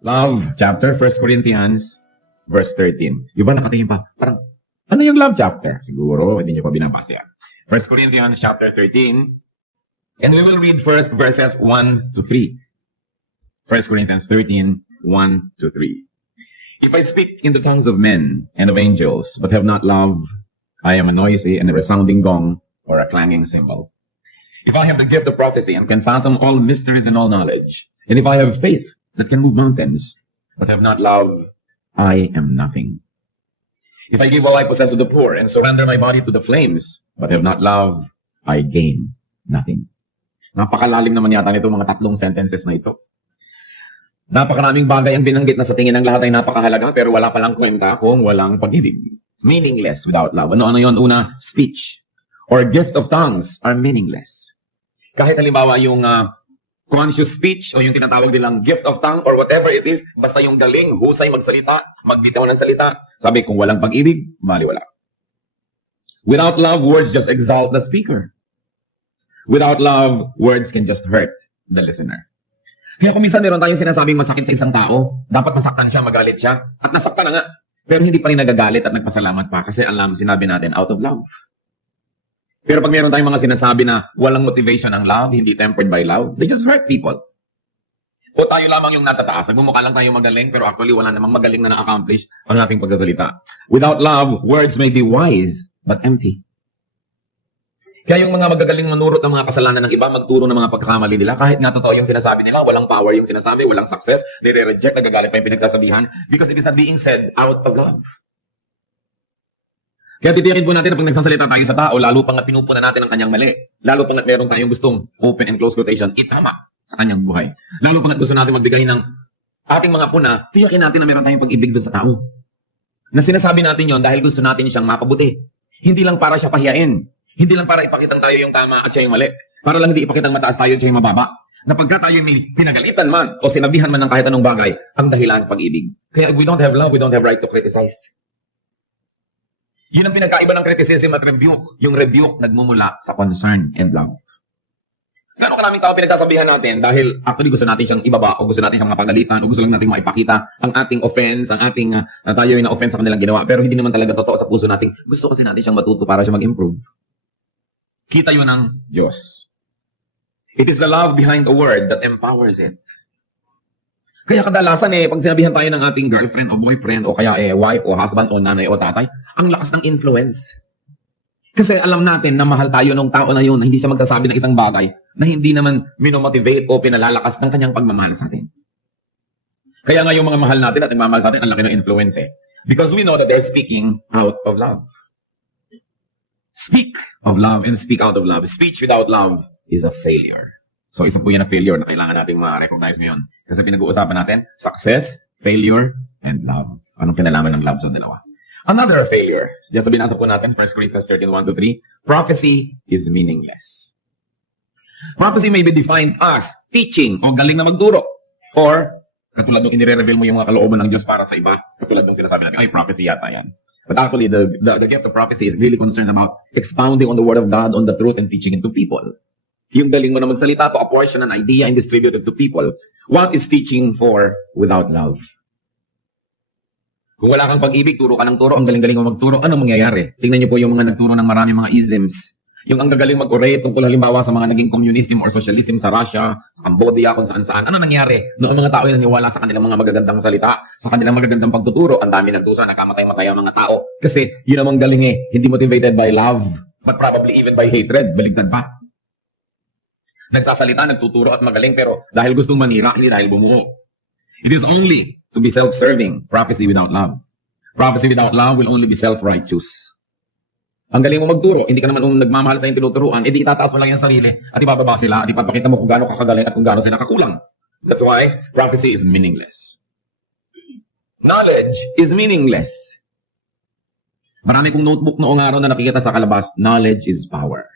Love chapter, 1 Corinthians, verse 13. Yung ba nakatingin pa? Parang, ano yung love chapter? Siguro, hindi nyo pa binabasa yan. 1 Corinthians chapter 13. And we will read first verses 1 to 3. 1 Corinthians 13, 1 to 3. If I speak in the tongues of men and of angels, but have not love, I am a noisy and a resounding gong or a clanging cymbal. If I have the gift of prophecy and can fathom all mysteries and all knowledge, and if I have faith that can move mountains, but have not love, I am nothing. If I give all I possess to the poor and surrender my body to the flames, but have not love, I gain nothing. Napakalalim naman yata nito mga tatlong sentences na ito. Napakaraming bagay ang binanggit na sa tingin ng lahat ay napakahalaga pero wala palang kwenta kung walang pag-ibig. Meaningless without love. Ano yon? Una, speech or gift of tongues are meaningless. Kahit halimbawa yung conscious speech o yung tinatawag nilang gift of tongue or whatever it is, basta yung galing, husay magsalita, magbitaw ng salita, sabi kung walang pag-ibig, baliwala. Without love, words just exalt the speaker. Without love, words can just hurt the listener. Kaya kung minsan meron tayong sinasabing masakit sa isang tao, dapat masaktan siya, magalit siya, at nasaktan na nga. Pero hindi pa rin nagagalit at nagpasalamat pa kasi alam, sinabi natin, out of love. Pero pag meron tayong mga sinasabi na walang motivation ang love, hindi tempered by love, they just hurt people. O tayo lamang yung natataas. Nagmumukha lang tayo magaling, pero actually wala namang magaling na na-accomplish ang ating pagsasalita. Without love, words may be wise, but empty. Kaya yung mga magagaling manurot ng mga kasalanan ng iba, magturo ng mga pagkakamali nila, kahit nga totoo yung sinasabi nila, walang power yung sinasabi, walang success, nire-reject, nagagalit pa yung pinagsasabihan, because it is not being said out of love. Kaya titiyakin po natin na pag nagsasalita tayo sa tao, lalo pang pinupuna natin ang kanyang mali, lalo pang meron tayong gustong open and close quotation, itama sa kanyang buhay. Lalo pang gusto natin magbigay ng ating mga puna, tiyakin natin na meron tayong pag-ibig doon sa tao. Na sinasabi natin yon dahil gusto natin siyang mapabuti. Hindi lang para siya pahiyain. Hindi lang para ipakitang tayo yung tama at siya yung mali. Para lang hindi ipakitang mataas tayo at siya yung mababa. Na pagka tayo may pinagalitan man o sinabihan man ng kahit anong bagay, ang dahilan pag-ibig. Kaya if we don't have love, we don't have right to criticize. Yun ang pinagkaiba ng criticism at rebuke. Yung rebuke nagmumula sa concern and love. Gano'ng karaming tao pinagsasabihan natin dahil actually gusto natin siyang ibaba o gusto natin siyang mapagalitan o gusto lang natin maipakita ang ating offense, ang ating tayo yung na-offense sa kanilang ginawa. Pero hindi naman talaga totoo sa puso natin. Gusto kasi natin siyang matuto para siya mag-improve. Kita yun ng Diyos. It is the love behind the word that empowers it. Kaya kadalasan pag sinabihan tayo ng ating girlfriend o boyfriend o kaya wife o husband o nanay o tatay, ang lakas ng influence. Kasi alam natin na mahal tayo ng tao na yun na hindi siya magsasabi ng isang bagay na hindi naman minomotivate o pinalalakas ng kanyang pagmamahal sa atin. Kaya nga yung mga mahal natin at nagmamahal sa atin, ang laki ng influence Because we know that they're speaking out of love. Speak of love and speak out of love. Speech without love is a failure. So isa po yan na failure na kailangan nating ma-recognize ngayon. Kasi pinag-uusapan natin, success, failure, and love. Anong kinalaman ng love sa dalawa? Another failure. Diyan sa binasa po natin, 1 Corinthians 13, 1 to 3. Prophecy is meaningless. Prophecy may be defined as teaching o galing na magturo. Or, katulad nung inire-reveal mo yung mga kalooban ng Diyos para sa iba, katulad nung sinasabi natin, ay, prophecy yata yan. But actually, the gift of prophecy is really concerned about expounding on the word of God, on the truth, and teaching it to people. Yung galing mo na magsalita to apportion an idea and distribute it to people. What is teaching for without love? Kung wala kang pag-ibig, turo ka ng turo, ang galing-galing mo magturo, anong mangyayari? Tingnan niyo po yung mga nagturo ng maraming mga isms. Yung ang gagaling mag-orate tungkol halimbawa sa mga naging communism or socialism sa Russia, sa Cambodia, kung saan-saan. Ano nangyari? Noong mga tao yung naniwala sa kanilang mga magagandang salita, sa kanilang magagandang pagtuturo, ang dami nagdusa, nakamatay-matay ang mga tao. Kasi yun namang galing hindi motivated by love, but probably even by hatred, baligtad pa. Nagsasalita, nagtuturo at magaling, pero dahil gustong manira, hindi dahil bumuo. It is only to be self-serving, prophecy without love. Prophecy without love will only be self-righteous. Ang galing mo magturo, hindi ka naman nagmamahal sa iyong tinuturuan, edi itataas mo lang yung sarili at ibababa sila at ipapakita mo kung gaano kakagaling at kung gaano sila kakulang. That's why prophecy is meaningless. Knowledge is meaningless. Marami kong notebook noong araw na nakikita sa kalabas, knowledge is power.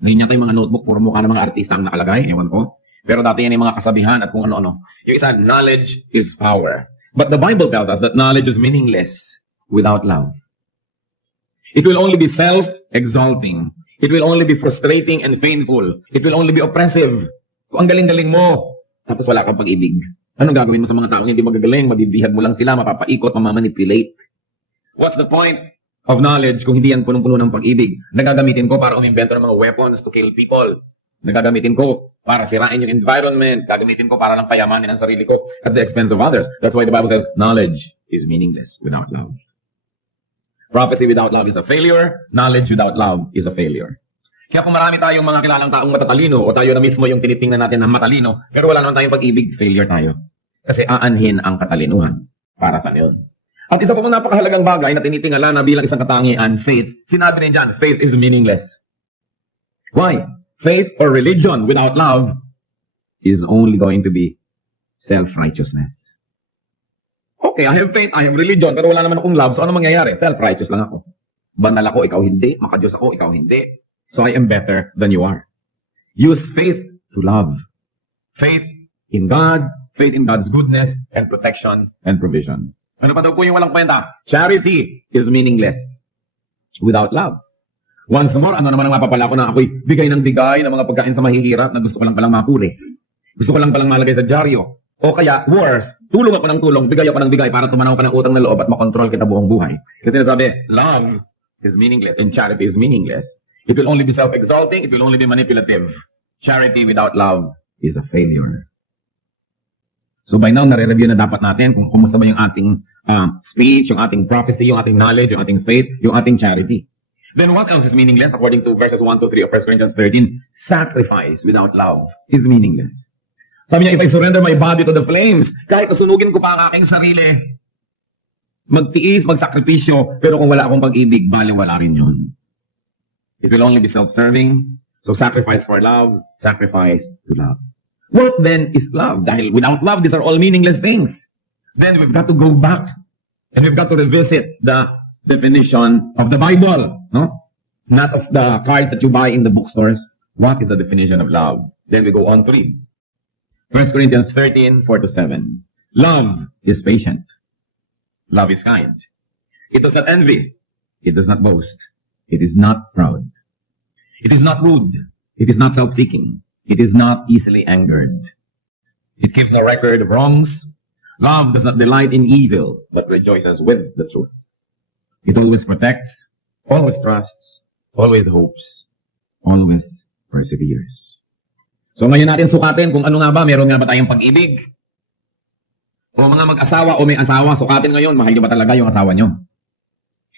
Ngayon yata yung mga notebook, puro mukha ng mga artista ang nakalagay, ewan ko. Pero dati yan yung mga kasabihan at kung ano-ano. Yung isa, knowledge is power. But the Bible tells us that knowledge is meaningless without love. It will only be self-exalting. It will only be frustrating and painful. It will only be oppressive. Kung ang galing-galing mo, tapos wala kang pag-ibig, Anong gagawin mo sa mga taong hindi magagaling? Mabibihag mo lang sila, mapapaikot, mamamanipulate. What's the point of knowledge kung hindi yan punong-puno ng pag-ibig? Nagagamitin ko para umimbento ng mga weapons to kill people. Nagagamitin ko para sirain yung environment. Gagamitin ko para lang payamanin ang sarili ko at the expense of others. That's why the Bible says, knowledge is meaningless without love. Prophecy without love is a failure. Knowledge without love is a failure. Kaya kung marami tayong mga kilalang taong matatalino o tayo na mismo yung tinitingnan natin na matalino, pero wala naman tayong pag-ibig, failure tayo. Kasi aanhin ang katalinuhan para sa yun. At isa pa pong napakahalagang bagay na tinitingala na bilang isang katangian, faith. Sinabi rin dyan, faith is meaningless. Why? Faith or religion without love is only going to be self-righteousness. Okay, I have faith, I have religion, pero wala naman akong love, so ano mangyayari? Self-righteous lang ako. Banal ako, ikaw hindi. Makadiyos ako, ikaw hindi. So I am better than you are. Use faith to love. Faith in God, faith in God's goodness and protection and provision. Ano pa daw po yung walang kwenta? Charity is meaningless without love. Once more, ano naman ang mapapala ko na ako'y bigay ng mga pagkain sa mahihirap na gusto ko lang palang mapuli. Gusto ko lang palang malagay sa dyaryo. O kaya, worse, tulong ako ng tulong, bigay ako ng bigay para tumanaw ka ng utang na loob at makontrol kita buong buhay. Kasi nasabi, love is meaningless and charity is meaningless. It will only be self-exalting, it will only be manipulative. Charity without love is a failure. So by now, nare-review na dapat natin kung kumusta ba yung ating speech, yung ating prophecy, yung ating knowledge, yung ating faith, yung ating charity. Then what else is meaningless according to verses 1 to 3 of 1 Corinthians 13? Sacrifice without love is meaningless. Sabi niya, if I surrender my body to the flames, kahit sunugin ko pa ang aking sarili, magtiis, magsakripisyo, pero kung wala akong pag-ibig, baliwala rin yun. It will only be self-serving. So sacrifice for love, sacrifice to love. What then is love? Dahil without love, these are all meaningless things. Then we've got to go back and we've got to revisit the definition of the Bible, no? Not of the cards that you buy in the bookstores. What is the definition of love? Then we go on to read. 1 Corinthians 13, 4 to 7. Love is patient. Love is kind. It does not envy. It does not boast. It is not proud. It is not rude. It is not self-seeking. It is not easily angered. It keeps no record of wrongs. Love does not delight in evil, but rejoices with the truth. It always protects, always trusts, always hopes, always perseveres. So ngayon natin sukatin kung ano nga ba, meron nga ba tayong pag-ibig? O mga mag-asawa o may asawa, sukatin ngayon, mahal niyo ba talaga yung asawa niyo?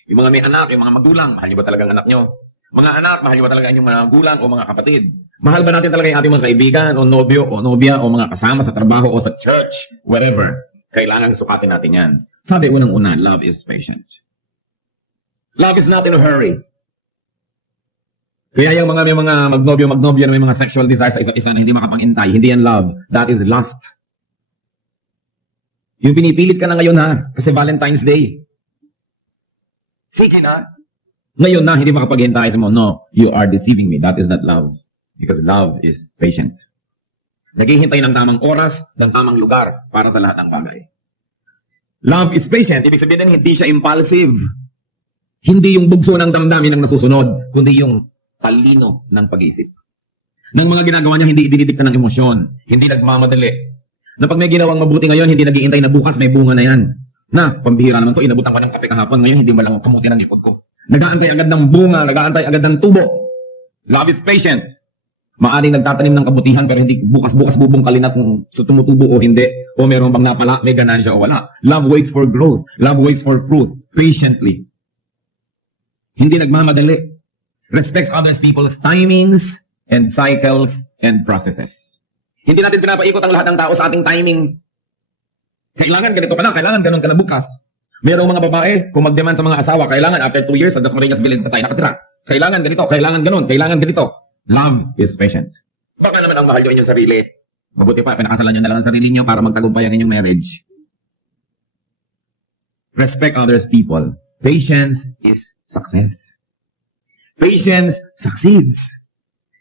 Yung mga may anak, yung mga magulang, mahal niyo ba talaga ang anak niyo? Mga anak, mahal niyo ba talaga inyong mga magulang o mga kapatid? Mahal ba natin talaga yung ating mga kaibigan o nobyo o nobya o mga kasama sa trabaho o sa church, wherever? Kailangan sukatin natin yan. Sabi unang-una, love is patient. Love is not in a hurry. Kaya yung mga may mga magnobyo na may mga sexual desires sa isa't isa na hindi makapag-intay, hindi yan love. That is lust. Yung pinipilit ka na ngayon ha, kasi Valentine's Day. Sige na. Ngayon na, hindi makapag-hintay mo. No, you are deceiving me. That is not love. Because love is patient. Naghihintay ng tamang oras, ng tamang lugar para sa lahat ng bagay. Love is patient. Ibig sabihin din, hindi siya impulsive. Hindi yung bugso ng damdamin ang nasusunod, kundi yung talino ng pag-isip. Nang mga ginagawa niya, hindi idinidikta ng emosyon. Hindi nagmamadali. Na pag may ginawang mabuti ngayon, hindi naghihintay na bukas may bunga na yan. Na, pambihira naman to, inabutan ko ng kape kahapon, ngayon hindi malang kamuti ng likod ko. Nag-aantay agad ng bunga, nag-aantay agad ng tubo. Love is patient. Maaring nagtatanim ng kabutihan pero hindi bukas-bukas bubungkalin na kung tumutubo o hindi. O meron bang napala, may ganansya o wala. Love waits for growth. Love waits for fruit. Patiently. Hindi nagmamadali. Respects others people's timings and cycles and processes. Hindi natin pinapaikot ang lahat ng tao sa ating timing. Kailangan ganito ka na, kailangan ganun ka na bukas. Merong mga babae, kung mag-demand sa mga asawa, kailangan after 2 years, sa Dasmariñas Village na tayo nakatira. Kailangan ganito, kailangan ganun, kailangan ganito. Love is patient. Baka naman ang mahal nyo inyong sarili. Mabuti pa, pinakasalan nyo na lang ang sarili nyo para magtagumpay ang inyong marriage. Respect others people. Patience is success. Patience succeeds.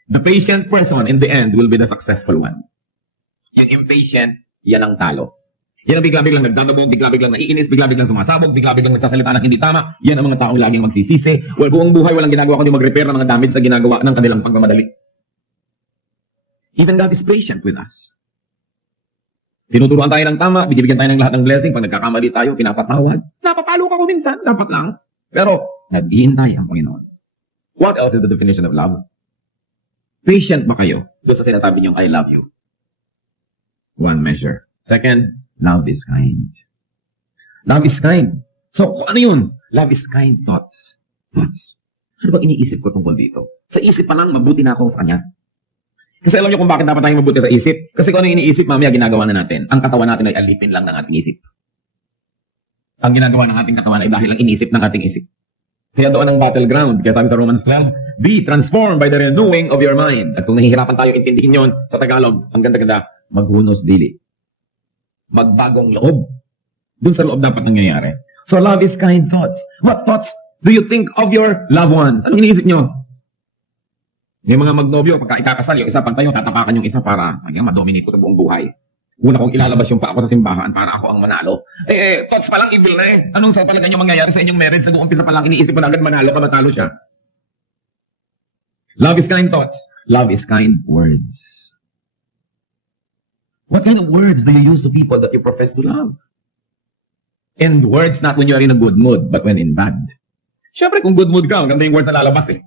The patient person in the end will be the successful one. Yung impatient, yan ang talo. Yan ang bigla-biglang nagdadabog, bigla-biglang naiinis, bigla-biglang sumasabog, bigla-biglang nagsasalita ng hindi tama. Yan ang mga taong laging magsisisi. Well, buong buhay walang ginagawa kundi mag-repair ng mga damage sa ginagawa ng kanilang pagmamadali. Even God is patient with us. Tinuturuan tayo ng tama, bibigyan tayo ng lahat ng blessing. Pag nagkakamali tayo, pinapatawad. Napapalo ka ko minsan, dapat lang. Pero, nag-iintay ang Panginoon. What else is the definition of love? Patient ba kayo doon sa sinasabi niyong I love you? One measure. Second, love is kind. Love is kind. So, ano yun? Love is kind thoughts. Thoughts. Ano ba iniisip ko tungkol dito? Sa isip pa lang, mabuti na ako sa kanya. Kasi alam niyo kung bakit dapat tayo mabuti sa isip? Kasi kung ano yung iniisip, mamaya ginagawa na natin. Ang katawan natin ay alipin lang ng ating isip. Ang ginagawa ng ating katawan ay dahil lang iniisip ng ating isip. Kaya doon ang battleground. Kaya sabi sa Romans 12, be transformed by the renewing of your mind. At kung nahihirapan tayo intindihin yon sa Tagalog, ang ganda-ganda, maghunos dili. Magbagong loob. Doon sa loob dapat nangyayari. So love is kind thoughts. What thoughts do you think of your loved ones? Anong iniisip nyo? Yung mga magnobyo, pagka ikakasal, yung isa pag tayo, tatapakan yung isa para madominate ko sa buong buhay. Una kong ilalabas yung pa ako sa simbahan para ako ang manalo. Thoughts pa lang, evil na eh. Anong sa palagay nyo mangyayari sa inyong marriage? Sa umpisa pa lang, iniisip mo na agad manalo ka, matalo siya. Love is kind thoughts. Love is kind words. What kind of words do you use to people that you profess to love? And words not when you are in a good mood, but when in bad. Siyempre, kung good mood ka, ang ganda yung words na lalabas eh.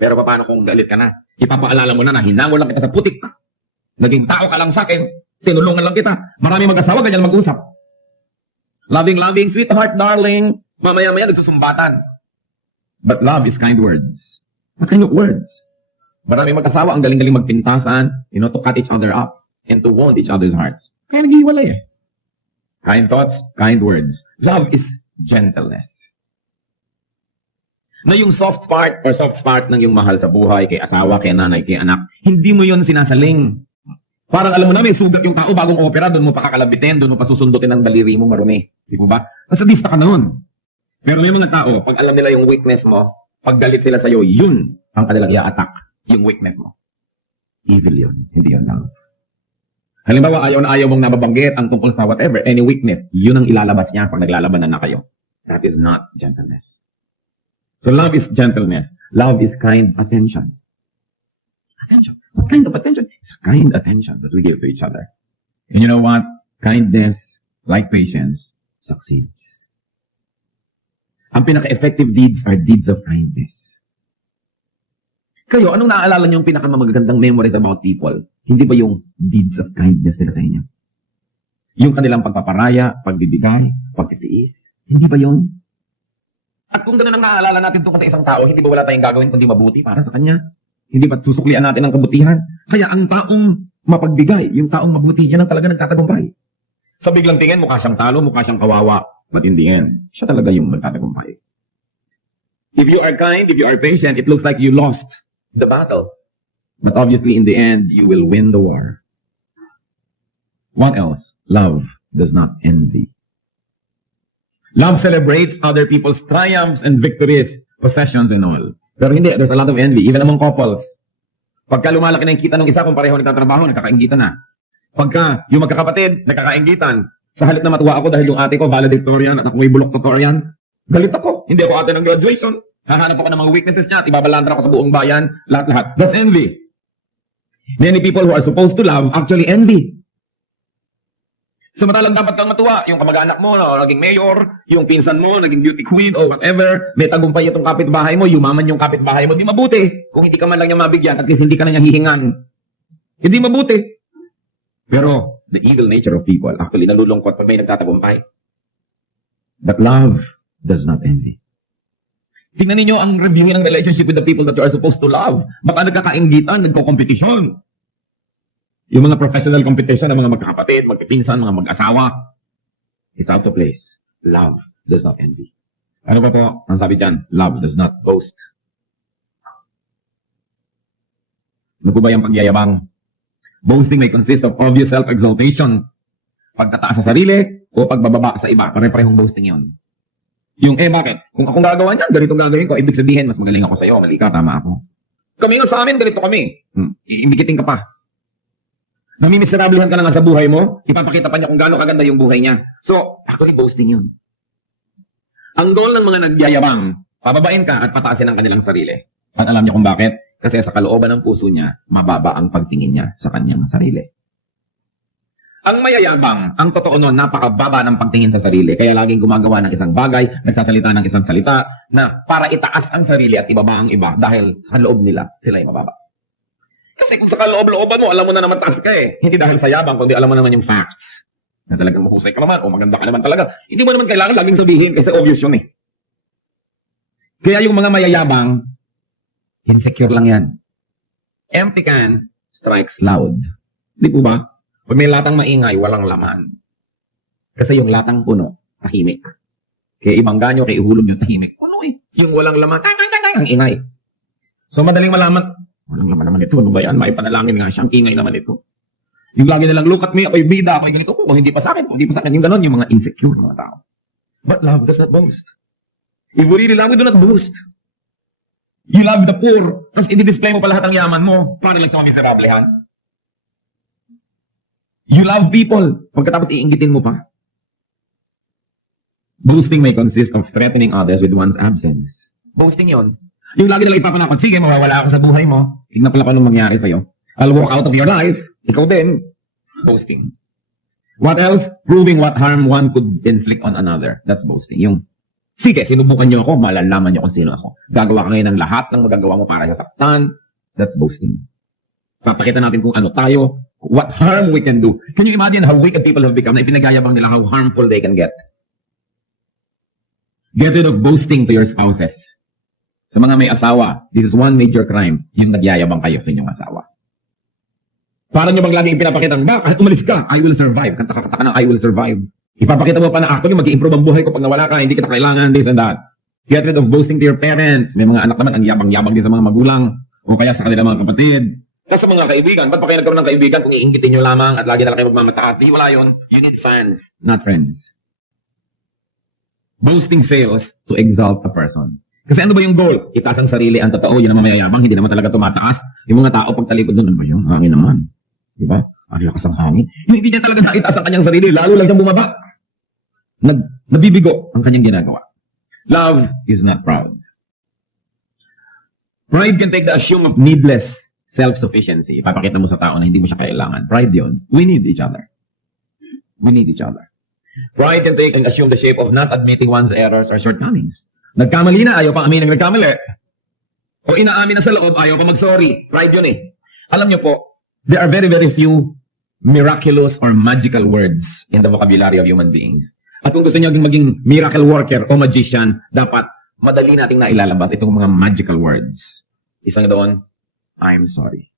Pero paano kung galit ka na? Ipapaalala mo na hinango lang kita sa putik. Naging tao ka lang sa akin. Tinulungan lang kita. Marami mag-asawa, ganyan mag-usap. Loving, sweetheart, darling. Mamaya-maya nagsusumbatan. But love is kind words. What kind of words? Marami mag-asawa, ang galing-galing magpintasan, to cut each other up and to wound each other's hearts. Kaya nag-iwalay eh. Kind thoughts, kind words. Love is gentleness. Na yung soft part ng yung mahal sa buhay, kay asawa, kay nanay, kay anak, hindi mo yun sinasaling. Parang alam mo na, may sugat yung tao, bagong opera, doon mo pakakalabitin, doon mo pasusundutin ng daliri mo, marumi. Di ba ba? Nasadista ka noon. Pero may mga tao, pag alam nila yung weakness mo, pag galit sila sa'yo, yun ang kanilang i-attack, yung weakness mo. Evil yun, hindi yun lang. Halimbawa, ayaw na ayaw mong nababanggit ang tungkol sa whatever, any weakness, yun ang ilalabas niya pag naglalabanan na kayo. That is not gentleness. So love is gentleness. Love is kind attention. Attention. What kind of attention? It's kind attention that we give to each other. And you know what? Kindness, like patience, succeeds. Ang pinaka-effective deeds are deeds of kindness. Kayo, anong naaalala niyo yung pinaka-magagandang memories about people? Hindi ba yung deeds of kindness nila sa inyo? Yung kanilang pagpaparaya, pagbibigay, pagtitiis? Hindi ba yun? At kung gano'n ang naaalala natin tungkol sa isang tao, hindi ba wala tayong gagawin kundi mabuti para sa kanya? Hindi ba susuklian natin ang kabutihan? Kaya ang taong mapagbigay, yung taong mabuti, yan ang talaga nagtatagumpay. Sa biglang tingin, mukha siyang talo, mukha siyang kawawa. But in the end, siya talaga yung nagtatagumpay. If you are kind, if you are patient, it looks like you lost the battle. But obviously, in the end, you will win the war. What else? Love does not envy. Love celebrates other people's triumphs and victories, possessions and all. Pero hindi, there's a lot of envy, even among couples. Pagka lumalaki na yung kita ng isa kung pareho nagtatrabaho, nagkakaingitan na. Pagka yung magkakapatid, nagkakaingitan. Sa halip na matuwa ako dahil yung ate ko, valedictorian, at ako may bulok-tutorian, galit ako. Hindi ako ate ng graduation. Hahanap ako ng mga weaknesses niya at ibabalandra ako sa buong bayan, lahat-lahat. That's envy. Many people who are supposed to love actually envy. Samantalang dapat kang matuwa, yung kamag-anak mo, naging mayor, yung pinsan mo, naging beauty queen, or whatever, may tagumpay itong kapitbahay mo, yumaman yung kapitbahay mo, di mabuti. Kung hindi ka man lang niya mabigyan, at least hindi ka na niya hihingan. Hindi mabuti. Pero, the evil nature of people, actually nalulungkot pag may nagtatagumpay. But love does not envy. Tingnan ninyo ang reviewin ng relationship with the people that you are supposed to love. Baka nagkakainggitan, nagko-competition. Yung mga professional competition ng mga magkakapatid, magpipinsan, mga mag-asawa. It's out of place. Love does not envy. Ano ba po? Ang sabi dyan, love does not boast. Ano po ba yung pagyayabang? Boasting may consist of obvious self-exaltation. Pagtataas sa sarili o pagbababa sa iba. Pare-parehong boasting yun. Yung bakit? Kung akong gagawa niyan, ganitong gagawin ko. Ibig sabihin, mas magaling ako sa'yo. Mali ka, tama ako. Kami nga sa amin, ganito kami. Iimbigitin ka pa. Namimiserablehan ka na nga sa buhay mo, ipapakita pa niya kung gaano kaganda yung buhay niya. So, actually boasting yun. Ang goal ng mga nagyayabang, pababain ka at pataasin ang kanilang sarili. At alam niyo kung bakit? Kasi sa kalooban ng puso niya, mababa ang pagtingin niya sa kanyang sarili. Ang mayayabang, ang totoo nun, napakababa ng pagtingin sa sarili. Kaya laging gumagawa ng isang bagay, nagsasalita ng isang salita na para itaas ang sarili at ibaba ang iba dahil sa loob nila, sila ay mababa. Kasi kung sa kaloob-looban mo, alam mo na naman taas ka eh. Hindi dahil sa yabang, kundi alam mo naman yung facts. Na talagang mahusay ka naman o maganda ka naman talaga. Hindi mo naman kailangan laging sabihin kasi obvious yun eh. Kaya yung mga mayayabang, insecure lang yan. Empty can strikes loud. Di po ba? Pag may latang maingay, walang laman. Kasi yung latang puno, tahimik. Kaya ibangga nyo, kaya ihulog nyo, tahimik. Puno eh. Yung walang laman, ang ingay. So madaling malaman, walang laman naman ito. Ano ba yan? Maipanalangin nga siya. Ang ingay naman ito. Yung lagi nilang look at me, ako'y bida, ako'y ganito. Kung hindi pa sa akin, yung ganon, yung mga insecure mga tao. But love does not boast. If we really love, we do not boast. You love the poor, tapos i-display mo pa lahat ng yaman mo, para lang sa mga miserablehan. You love people, pagkatapos iinggitin mo pa. Boasting may consist of threatening others with one's absence. Boasting yon. Yung lagi nalang ipapanapan, sige, mawawala ka sa buhay mo. Tingnan pala paano mangyari sa'yo. I'll walk out of your life. Ikaw din. Boasting. What else? Proving what harm one could inflict on another. That's boasting. Yung, sige, sinubukan niyo ako, malalaman niyo kung sino ako. Gagawa ka ngayon ng lahat ng magagawa mo para sa saktan. That's boasting. Papakita natin kung ano tayo, what harm we can do. Can you imagine how wicked people have become na ipinagayabang nila how harmful they can get? Get rid of boasting to your spouses. Sa mga may asawa, this is one major crime, yung nagyayabang kayo sa inyong asawa. Para nyo bang laging ipinapakita, kahit umalis ka, I will survive. Kanta ka ng I will survive. Ipapakita mo pa na actually, mag-i-improve ang buhay ko pag nawala ka, hindi kita kailangan, this and that. Get rid of boasting to your parents. May mga anak naman, ang yabang-yabang din sa mga magulang, o kaya sa kanilang mga kapatid. Kasi sa mga kaibigan, ba't pa kayo nagkaroon ng kaibigan kung iinggitin nyo lamang at lagi na lang kayo magmamataas? Di wala yun. You need fans, not friends. Boasting fails to exalt a person. Kasi ano ba yung goal? Itaas ang sarili, ang totoo, yun ang mamayayabang, hindi naman talaga tumataas. Yung mga tao pagtalikod doon, ano ba yun? Hangin naman. Diba? Ang lakas ang hangin. Hindi niya talaga naitaas ang kanyang sarili, lalo lang siyang bumaba. Nabibigo ang kanyang ginagawa. Love is not proud. Pride can take the assume of needless self-sufficiency. Ipapakita mo sa tao na hindi mo siya kailangan. Pride yun. We need each other. We need each other. Pride can take and assume the shape of not admitting one's errors or shortcomings. Nagkamali na, ayaw pang aminin ng nagkamali. O inaamin na sa loob, ayaw pa mag-sorry. Pride yun eh. Alam niyo po, there are very, very few miraculous or magical words in the vocabulary of human beings. At kung gusto niyo maging miracle worker o magician, dapat madali nating nailalabas itong mga magical words. Isang doon, I'm sorry.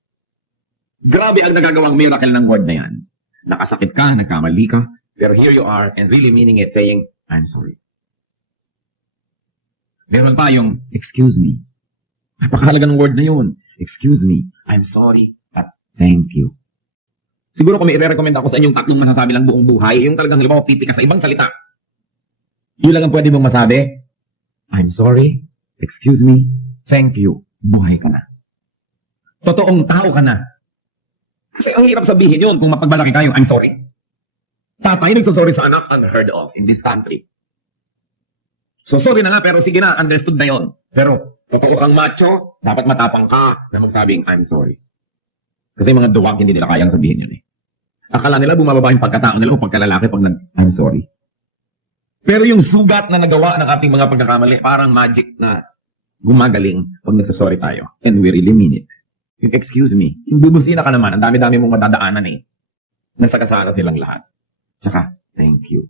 Grabe ang nagagawang miracle ng word na yan. Nakasakit ka, nagkamali ka, pero here you are and really meaning it, saying, I'm sorry. Meron pa yung, excuse me. Napakahalaga ng word na yun. Excuse me, I'm sorry, at thank you. Siguro kung may i-recommend ako sa inyong tatlong masasabi lang buong buhay, yung talagang halimbawa pipi ka sa ibang salita. Yun lang ang pwede mong masabi. I'm sorry, excuse me, thank you. Buhay ka na. Totoong tao ka na. Kasi ang hirap sabihin yun kung mapagbalaki kayo, I'm sorry. Tatay nagsasorry sa anak, unheard of in this country. So sorry na nga, pero sige na, understood na yun. Pero totoo kang macho, dapat matapang ka na magsabing, I'm sorry. Kasi mga duwag, hindi nila kayang sabihin yun eh. Akala nila bumababa yung pagkatao nila o pagkalalaki pag I'm sorry. Pero yung sugat na nagawa ng ating mga pagkakamali, parang magic na gumagaling pag nagsasorry tayo. And we really mean it. Yung excuse me, yung bubusina ka naman, ang dami-dami mong madadaanan eh. Nasakasara silang lahat. Tsaka, thank you.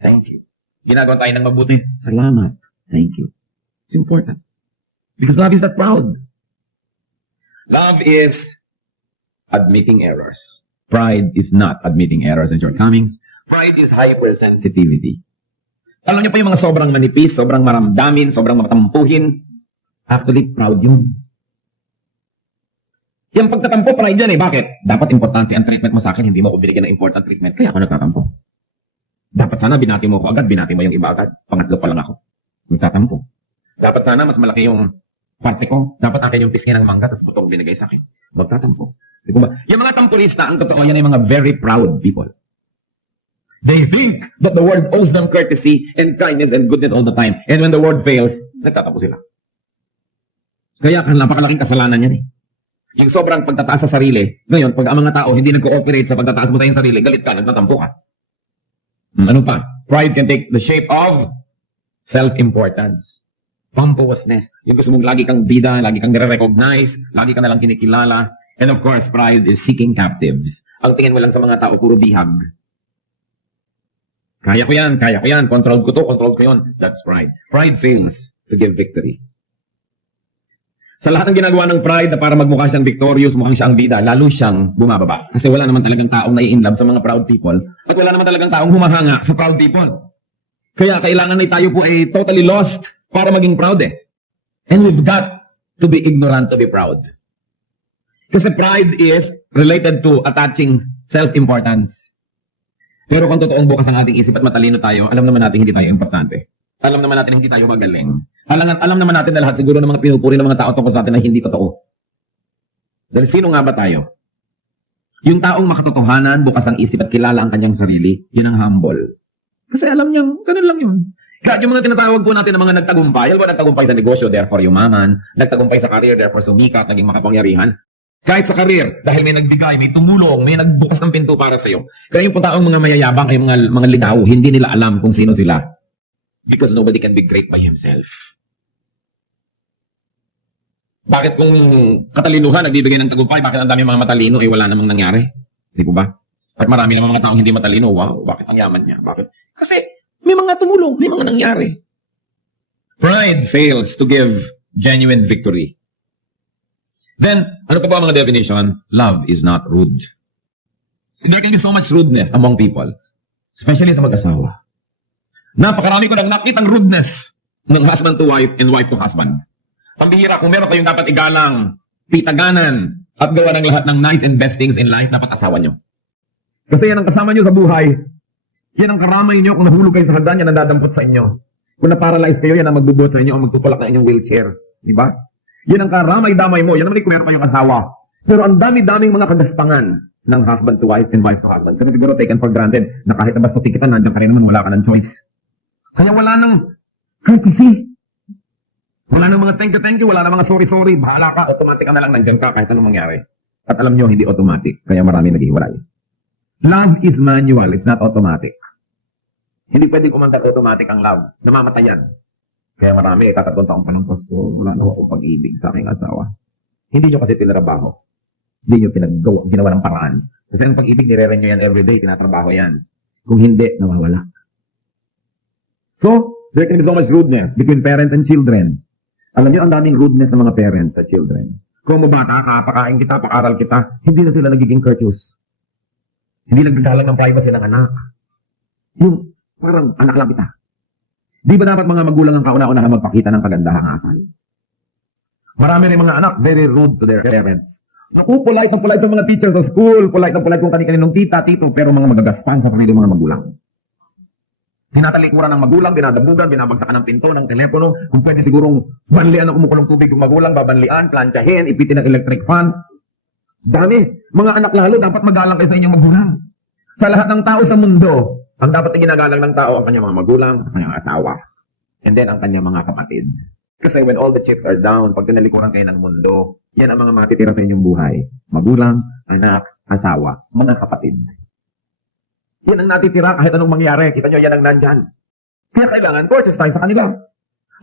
Thank you. Ginagawa tayo ng mabuti. Salamat. Thank you. It's important. Because love is not proud. Love is admitting errors. Pride is not admitting errors and shortcomings. Pride is hypersensitivity. Alam niyo po yung mga sobrang manipis, sobrang maramdamin, sobrang matampuhin. Actually, proud yun. Yung pagtatampo, pride yan eh. Bakit? Dapat importante ang treatment mo sa akin, hindi mo ko binigyan ng important treatment, kaya ako nagtatampo. Dapat sana binati mo ko agad, binati mo yung iba agad. Pangatlo pa lang ako. Nagtatampo. Dapat sana mas malaki yung parte ko. Dapat akin yung pisngi ng mangga, tapos butong binigay sa akin. Magtatampo. Di ba? Yung mga tampurista, ang totoo, yan ay mga very proud people. They think that the world owes them courtesy and kindness and goodness all the time. And when the world fails, nagtatampo sila. Kaya napakalaking kasalanan yan eh. Yung sobrang pagtataas sa sarili. Ngayon, pag ang mga tao hindi nag-cooperate sa pagtataas mo sa iyong sarili, galit ka, nagtatampo ka. Ano pa? Pride can take the shape of self-importance. Pompousness. Yung gusto mong lagi kang bida, lagi kang nire-recognize, lagi ka nalang kinikilala. And of course, pride is seeking captives. Ang tingin mo lang sa mga tao, puro bihag. Kaya ko yan, control ko to, control ko yun. That's pride. Pride fails to give victory. Sa lahat ng ginagawa ng pride na para magmukha siyang victorious, mukhang siya ang bida, lalo siyang bumababa. Kasi wala naman talagang taong nai-inlove sa mga proud people at wala naman talagang taong humahanga sa proud people. Kaya kailangan na tayo po ay totally lost para maging proud eh. And we've got to be ignorant to be proud. Kasi pride is related to attaching self-importance. Pero kung totoong bukas ang ating isip at matalino tayo, alam naman natin hindi tayo importante. Alam naman natin hindi tayo magaling. Alam naman natin na lahat siguro ng mga pinupuri ng mga tao tungkol sa atin ay hindi totoo. Dahil sino nga ba tayo? Yung taong makatotohanan, bukas ang isip at kilala ang kanyang sarili, yun ang humble. Kasi alam niyang, ganun lang yun. Kaya yung mga tinatawag po natin ng mga nagtagumpay, alam ba nagtagumpay sa negosyo, therefore yumaman, nagtagumpay sa career, therefore sumikat, naging makapangyarihan. Kahit sa career, dahil may nagbigay, may tumulong, may nagbukas ng pinto para sa iyo. Kaya yung taong mga mayayabang ay mga ligaw, hindi nila alam kung sino sila. Because nobody can be great by himself. Bakit kung katalinuhan nagbibigay ng tagumpay, bakit ang dami mga matalino ay wala namang nangyari? Di ko ba? At marami namang mga taong hindi matalino, wow, bakit ang yaman niya? Bakit? Kasi may mga tumulong, may mga nangyari. Pride fails to give genuine victory. Then, ano pa ba mga definition? Love is not rude. There can be so much rudeness among people, especially sa mag-asawa. Napakarami ko nang nakitang rudeness ng husband to wife and wife to husband. Ang bihira, kung meron kayong dapat igalang, pitaganan, at gawa ng lahat ng nice and best things in life, dapat asawa nyo. Kasi yan ang kasama nyo sa buhay. Yan ang karamay nyo. Kung nahulog kayo sa hagdan, yan ang dadampot sa inyo. Kung na-paralyze kayo, yan ang magbubuhat sa inyo o magtutulak na inyong wheelchair. Diba? Yan ang karamay-damay mo. Yan naman kung meron kayong asawa. Pero ang dami-daming mga kagaspangan ng husband to wife and wife to husband. Kasi siguro taken for granted na kahit na bastusin kita, nandiyan ka rin naman, wala ka ng choice. Kaya wala nang courtesy. Wala nang mga thank you, wala nang mga sorry, bahala ka, automatic ka na lang, nandiyan ka kahit anong mangyari. At alam nyo, hindi automatic. Kaya marami naghiwalay. Love is manual, it's not automatic. Hindi pwedeng kumandar automatic ang love. Namamatay yan. Kaya marami, katatlong taong pa ng Pasko, wala na akong pag-ibig sa aking asawa. Hindi nyo kasi tinarabaho. Hindi nyo ginawa ng paraan. Kasi ang pag-ibig, nire-renew yan everyday, tinatrabaho yan. Kung hindi, nawawala. So, there can be so much rudeness between parents and children. Alam niyo, ang daming rudeness ng mga parents sa children. Kung mabata ka, pakain kita, pakaral kita, hindi na sila nagiging courteous. Hindi nagdadalang ng privacy ng anak. Yung parang anak lang kita. Di ba dapat mga magulang ang kauna-unahan magpakita ng kagandahang asal? Marami rin mga anak, very rude to their parents. Naku, polite na polite sa mga teachers sa school, polite na polite kung kani-kaninong tita, tito, pero mga magagaspan sa sarili mga magulang. Tinatalikuran ng magulang, binadabugan, binabagsakan ng pinto, ng telepono. Kung pwede sigurong banlian ang kumukulong tubig ng magulang, babanlian, plantsahin, ipitin ng electric fan. Dami. Mga anak lalo, dapat magalang kayo sa inyong magulang. Sa lahat ng tao sa mundo, ang dapat na ginagalang ng tao ang kanyang mga magulang, ang kanyang asawa, and then ang kanyang mga kapatid. Kasi when all the chips are down, pag tinalikuran kayo ng mundo, yan ang mga matitira sa inyong buhay. Magulang, anak, asawa, mga kapatid. Yan ang natitira kahit anong mangyari. Kita nyo, yan ang nandyan. Kaya kailangan, courteous tayo sa kanila.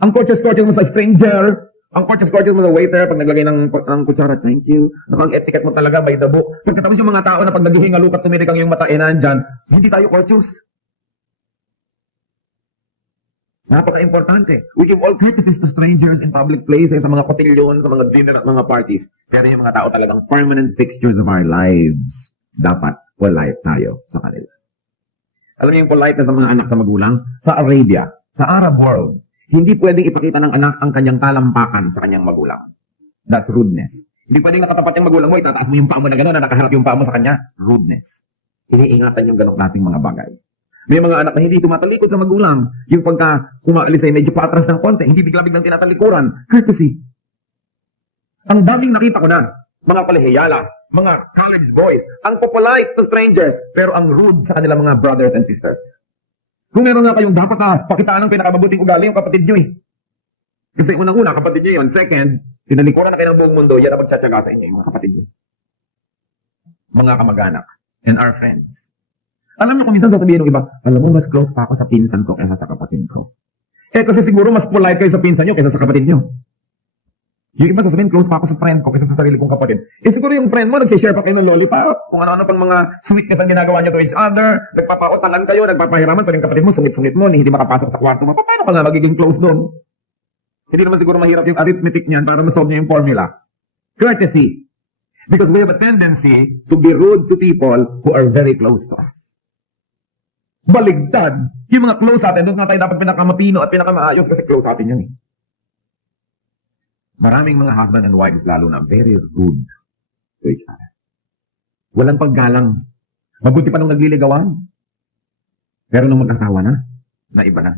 Ang courteous mo sa stranger. Ang courteous mo sa waiter pag naglagay ng kutsara, thank you. Ang etiquette mo talaga by the book. Pagkatapos yung mga tao na pag naghihingaluk at tumirik ang iyong mata, nandyan, hindi tayo courteous. Napaka-importante. We give all courtesies to strangers in public places, sa mga kotilyon, sa mga dinner at mga parties. Pero yung mga tao talagang permanent fixtures of our lives. Dapat polite tayo sa kanila. Alam niyo yung politeness sa mga anak sa magulang? Sa Arabia, sa Arab world, hindi pwedeng ipakita ng anak ang kanyang talampakan sa kanyang magulang. That's rudeness. Hindi pwedeng nakatapat yung magulang mo, itataas mo yung paa mo na gano'n, na nakaharap yung paa mo sa kanya. Rudeness. Iniingatan yung ganong klaseng mga bagay. May mga anak na hindi tumatalikod sa magulang. Yung pagka kumaalis ay medyo paatras ng konti, hindi bigla-biglang tinatalikuran. Courtesy. Ang daming nakita ko na, mga palihiyala, mga college boys, ang polite to strangers, pero ang rude sa kanilang mga brothers and sisters. Kung meron nga kayong dapat pakitaan ng pinakamabuting ugali yung kapatid nyo eh. Kasi unang-una, kapatid nyo yun. Second, Tinalikuran na kayo ng buong mundo, yan ang magtsatsaga sa inyo, yung mga kapatid nyo. Mga kamag-anak, and our friends. Alam nyo kung minsan sasabihin ng iba, alam mo, mas close pa ako sa pinsan ko kaysa sa kapatid ko. Kasi siguro mas polite kayo sa pinsan nyo kaysa sa kapatid nyo. Yung iba sasabihin, close pa ako sa friend ko kaysa sa sarili kong kapatid. Siguro yung friend mo, nagsishare pa kayo ng lollipop, kung ano-ano pang mga sweetness ang ginagawa nyo to each other, nagpapautalan kayo, nagpapahiraman, pa yung kapatid mo, sungit-sungit mo, hindi makapasok sa kwarto mo. Paano ka nga magiging close doon? Hindi naman siguro mahirap yung arithmetic niyan para masolve niya yung formula. Courtesy. Because we have a tendency to be rude to people who are very close to us. Baligtad. Yung mga close sa atin, doon nga tayo dapat pinakamapino at pinakamaayos kasi close sa atin yan eh. Maraming mga husband and wives lalo na very rude to each other. Walang paggalang. Mabuti pa nung nagliligawan. Pero nung mag-asawa na iba na.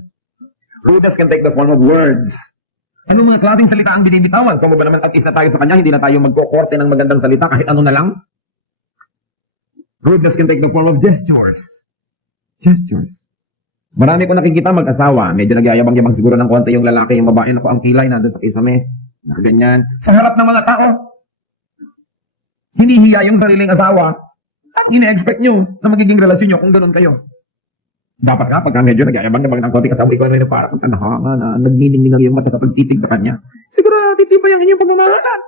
Rudeness can take the form of words. Anong mga klaseng salita ang binibitawan? Kung ba naman at isa tayo sa kanya, hindi na tayo magkokorte ng magandang salita kahit ano na lang. Rudeness can take the form of gestures. Gestures. Marami ko nakikita mag-asawa, medyo nagyayabang-yabang siguro ng konti yung lalaki, yung babae, naku, ang kilay nandun sa kisame. Ganyan. Sa harap ng mga tao. Hinihiya yung sariling asawa. At ine-expect nyo na magiging relasyon nyo kung ganun kayo. Dapat nga, pagka medyo nagyayabang-yabang ng konti kasama, ikaw na may parang tanahanga na nagniningning yung mata sa pagtitig sa kanya. Siguro, titibay ang inyong pagmamahalan.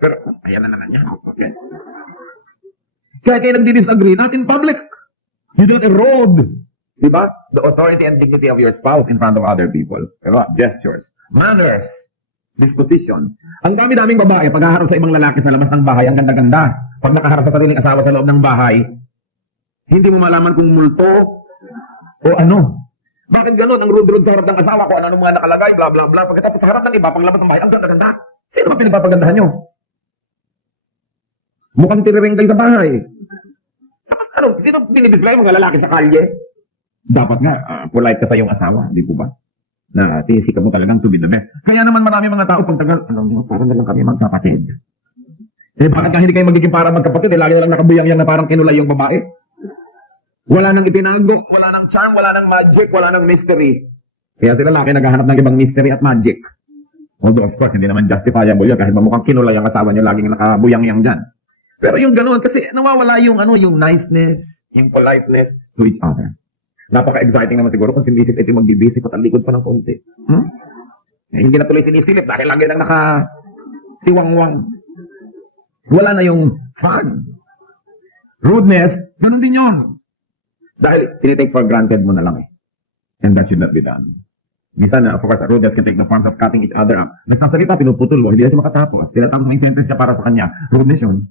Pero, ayan na naman niya. Okay. Kaya kayo nagdi-disagree, not in public. You don't erode, diba? The authority and dignity of your spouse in front of other people. Diba? Gestures. Manners. Disposition. Ang dami-daming babae, paghaharap sa ibang lalaki sa labas ng bahay, ang ganda-ganda. Pag nakaharap sa sariling asawa sa loob ng bahay, hindi mo malaman kung multo o ano. Bakit ganun? Ang rude-rude sa harap ng asawa ko, ano mga nakalagay, bla bla bla. Pagkatapos sa harap ng iba, paglabas ng bahay, ang ganda-ganda. Sino ba pinagpapagandahan nyo? Mukhang tiriring kayo sa bahay. Tapos ano, sino dinidisplay mga lalaki sa kalye? Dapat nga, polite ka sa iyong asawa, di po ba? Na tinisikap mo talagang to be the best. Kaya naman marami mga tao pag tagal, alam niyo, parang na lang kami magkapatid. Bakit nga hindi kayo magiging para magkapatid? Lagi na lang nakabuyang-yang na parang kinulay yung babae. Wala nang itinago, wala nang charm, wala nang magic, wala nang mystery. Kaya sila lalaki naghahanap ng ibang mystery at magic. Although of course, hindi naman justifiable yun kahit mukhang kinulay ang asawa niyo, laging nakabuyang-yang dyan. Pero yung ganoon, kasi nawawala yung yung niceness, yung politeness to each other. Napaka-exciting naman siguro kung si Mrs. ito magbibisi at ang likod pa ng konti. Hindi na tuloy sinisilip dahil lagi nang nakatiwangwang. Wala na yung fun. Rudeness, ganun din yun. Dahil tinitake for granted mo na lang eh. And that should not be done. Minsan, of course, rudeness can take the forms of cutting each other up. Nagsasalita, pinuputol mo, hindi na siya makatapos. Tinatapos may sentence siya para sa kanya. Rudeness yun.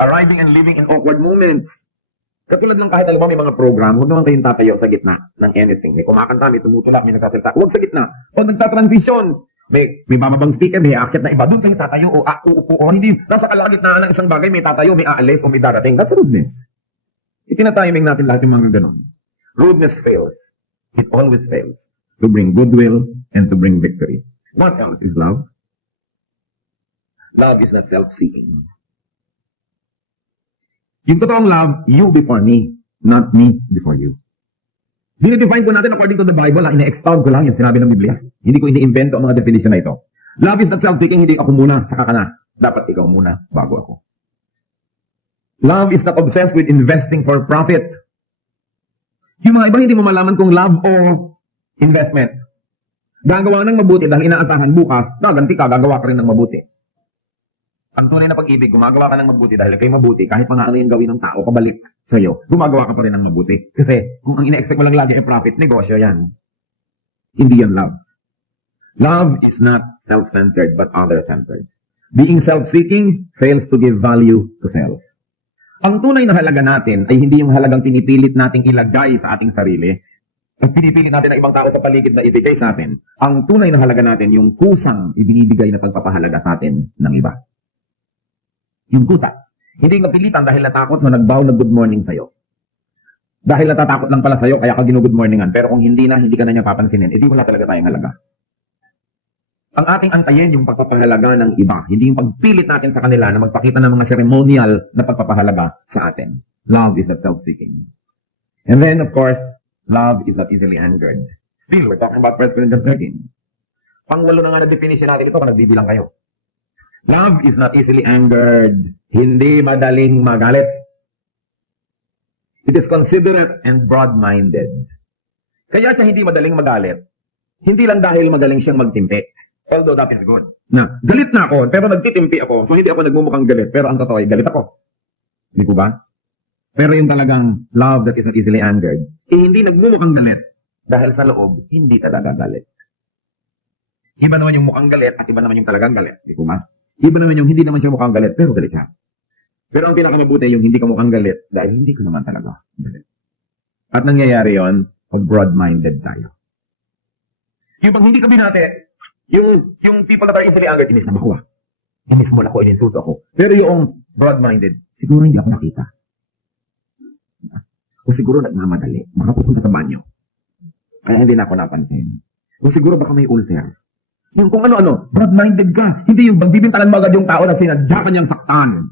Arriving and living in awkward moments. Katulad ng kahit alam mo may mga program, huwag naman kayong tatayo sa gitna ng anything. May kumakanta, may tumutulak, may nagsasalita. Huwag sa gitna. Pag nagtatransition, may bababang speaker, may aakyat na iba. Doon kayo tatayo o uupo o hindi. Nasa kalagitnaan ng isang bagay, may tatayo, may aalis o may darating. That's rudeness. Itinatiming natin lahat yung mga ganun. Rudeness fails. It always fails to bring goodwill and to bring victory. What else is love? Love is not self-seeking. Yung totoong love, you before me, not me before you. Dinidefine ko natin according to the Bible, ina-expound ko lang yung sinabi ng Biblia. Hindi ko ini-invento ang mga definition na ito. Love is not self-seeking, hindi ako muna, saka ka na. Dapat ikaw muna, bago ako. Love is not obsessed with investing for profit. Yung mga iba hindi mo malaman kung love o investment. Gagawa ng mabuti dahil inaasahan bukas, gaganti ka, gagawa ka rin ng mabuti. Ang tunay na pag-ibig, gumagawa ka ng mabuti dahil kayo mabuti, kahit pa nga ano yung gawin ng tao, pabalik sa'yo, gumagawa ka pa rin ng mabuti. Kasi kung ang ina-expect mo lang lagi ay profit, negosyo yan. Hindi yan love. Love is not self-centered but other-centered. Being self-seeking fails to give value to self. Ang tunay na halaga natin ay hindi yung halagang pinipilit nating ilagay sa ating sarili at pinipilit natin ang ibang tao sa paligid na ibigay sa atin. Ang tunay na halaga natin yung kusang ibinibigay na pagpapahalaga sa atin ng iba. Yung kusa. Hindi napilitan dahil natakot so nag-bow na good morning sa'yo. Dahil natatakot lang pala sa'yo kaya ka ginu-good morningan. Pero kung hindi na, hindi ka na niya papansinin, edi wala talaga tayong halaga. Ang ating antayin yung pagpapahalaga ng iba. Hindi yung pagpilit natin sa kanila na magpakita ng mga ceremonial na pagpapahalaga sa atin. Love is not self-seeking. And then, of course, love is not easily angered. Still, we're talking about 1 Corinthians 13. Pang-walo na nga na definition natin ito kung nagbibilang kayo. Love is not easily angered. Hindi madaling magalit. It is considerate and broad-minded. Kaya siya hindi madaling magalit. Hindi lang dahil magaling siyang magtimpi. Although that is good. Na, galit na ako, pero nagtitimpi ako. So hindi ako nagmumukhang galit, pero ang totoo ay galit ako. Hindi po ba? Pero yung talagang love that is not easily angered, hindi nagmumukhang galit. Dahil sa loob, hindi talaga galit. Iba naman yung mukhang galit at iba naman yung talagang galit. Hindi po ba? Iba naman yung hindi naman siya mukhang galit, pero galit siya. Pero ang pinakamabuti yung hindi ka mukhang galit dahil hindi ko naman talaga galit. At nangyayari yon pag broad-minded tayo. Yung pag hindi ka binate, yung people that are easily angered, inis na ako. Inis mo na ako, ininsulto ako. Pero yung broad-minded, siguro hindi ako nakita. O siguro nagmamadali, baka pupunta sa banyo. Kaya hindi na ako napansin. O siguro baka may ulcer. Yung kung ano-ano, broad-minded ka. Hindi yung bibintangan mo agad yung tao na sinadya ka niyang saktan.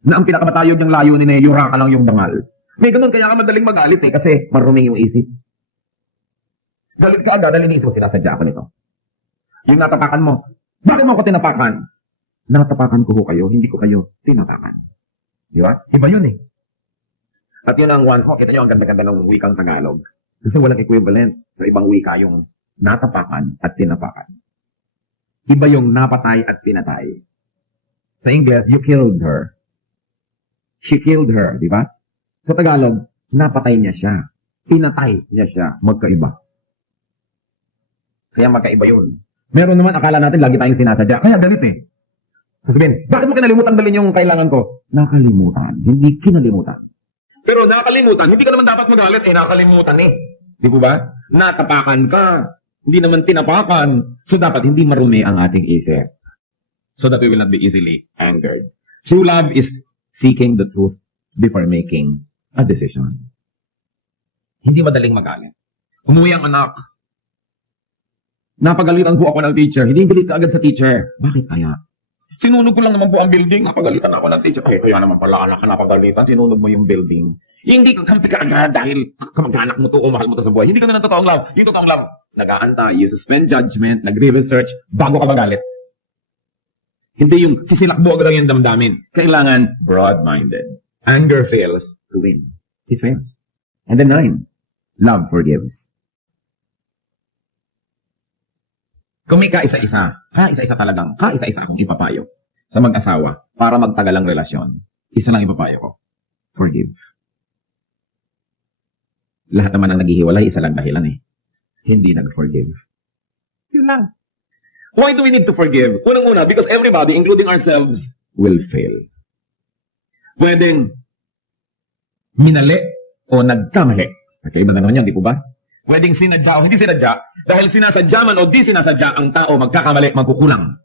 Na ang pinakamatayog ng layo ni yura ka lang yung dangal. May ganun, kaya ka madaling magalit kasi marumi yung isip. Galit ka agad, dahil iniisip mo, sinasadya ako nito. Yung natapakan mo, bakit mo ako tinapakan? Natapakan ko kayo, hindi ko kayo tinapakan. Di ba? Iba yun eh. At yun ang once mo, kita nyo ang ganda-ganda ng wikang Tagalog. Kasi walang equivalent sa ibang wika yung natapakan at tinapakan. Iba yung napatay at pinatay. Sa English, you killed her. She killed her, di ba? Sa Tagalog, napatay niya siya. Pinatay niya siya. Magkaiba. Kaya magkaiba yun. Meron naman, akala natin lagi tayong sinasadya. Kaya galit eh. Sasabihin, bakit mo kinalimutan dalhin yung kailangan ko? Nakalimutan. Hindi kinalimutan. Pero nakalimutan, hindi ka naman dapat magalit. Nakalimutan eh. Di po ba? Natapakan ka. Hindi naman tinapakan. So dapat hindi marumi ang ating isip. So that we will not be easily angered. True love is seeking the truth before making a decision. Hindi madaling magalit. Umuwi ang anak. Napagalitan po ako ng teacher. Hindi galit ka agad sa teacher. Bakit kaya? Sinunog ko lang naman po ang building. Napagalitan ako ng teacher. Kaya naman pala anak ka napagalitan. Sinunog mo yung building. Hindi ka kampi ka agad dahil kamag-anak mo to o mahal mo to sa buhay. Hindi ka na ng totoong love. Yung totoong love, nag-aantay, you suspend judgment, nagre-research, bago ka magalit. Hindi yung sisilakbo agad lang yung damdamin. Kailangan broad-minded. Anger fails to win. It fails. And then 9, love forgives. Kung may kaisa-isa akong ipapayo sa mag-asawa para magtagal ang relasyon, isa lang ipapayo ko. Forgive. Lahat naman ang naghihiwalay, isa lang dahilan eh. Hindi nag-forgive. Yun lang. Why do we need to forgive? Unang-una, because everybody, including ourselves, will fail. Pwedeng minali o nagkamali. Magkaiba na naman yan, di po ba? Pwedeng sinadya o hindi sinadya. Dahil sinasadya man o di sinasadya, ang tao magkakamali, magkukulang.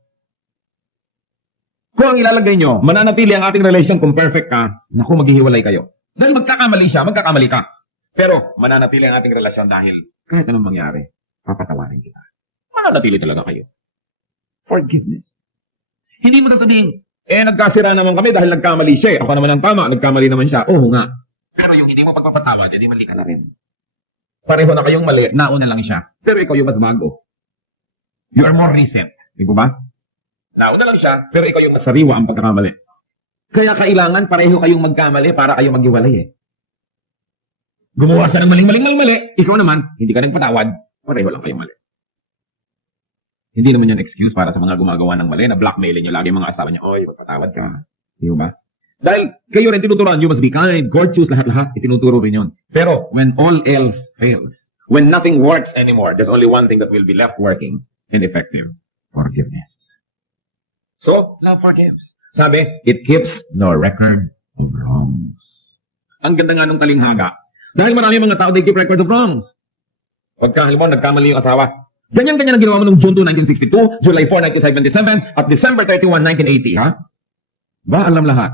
Kung ang ilalagay nyo, mananatili ang ating relasyon kung perfect ka, naku, maghihiwalay kayo. Dahil magkakamali siya, magkakamali ka. Pero mananatili ang ating relasyon dahil kahit anong mangyari, papatawarin kita. Mananatili talaga kayo. Forgiveness. Hindi mo sasabihin, nagkasira naman kami dahil nagkamali siya. Ako naman ang tama, nagkamali naman siya. Oo nga. Pero yung hindi mo pagpapatawad, hindi mali ka na rin. Pareho na kayong mali, nauna lang siya. Pero ikaw yung mas bago. You are more recent. Di ba? Nauna lang siya, pero ikaw yung mas sariwa ang pagkakamali. Kaya kailangan pareho kayong magkamali para kayo maghiwalay eh. Gumawa siya ng maling-mali, ikaw naman, hindi ka nang patawad, pareho lang kayong mali. Hindi naman yan excuse para sa mga gumagawa ng mali na blackmailin nyo lagi mga asawa nyo, oy, magpatawad ka. Di ba? Dahil kayo rin tinuturuan, you must be kind, courteous, lahat-lahat, itinuturo rin yun. Pero when all else fails, when nothing works anymore, there's only one thing that will be left working and effective, forgiveness. So, love forgives. Sabi, it keeps no record of wrongs. Ang ganda nga nung talinghaga. Dahil marami mga tao, they keep record of wrongs. Pagka, halimbawa, nagkamali yung asawa, ganyan-ganyan ang ginawa mo noong June 2, 1962, July 4, 1977, at December 31, 1980, ha? Ba, alam lahat.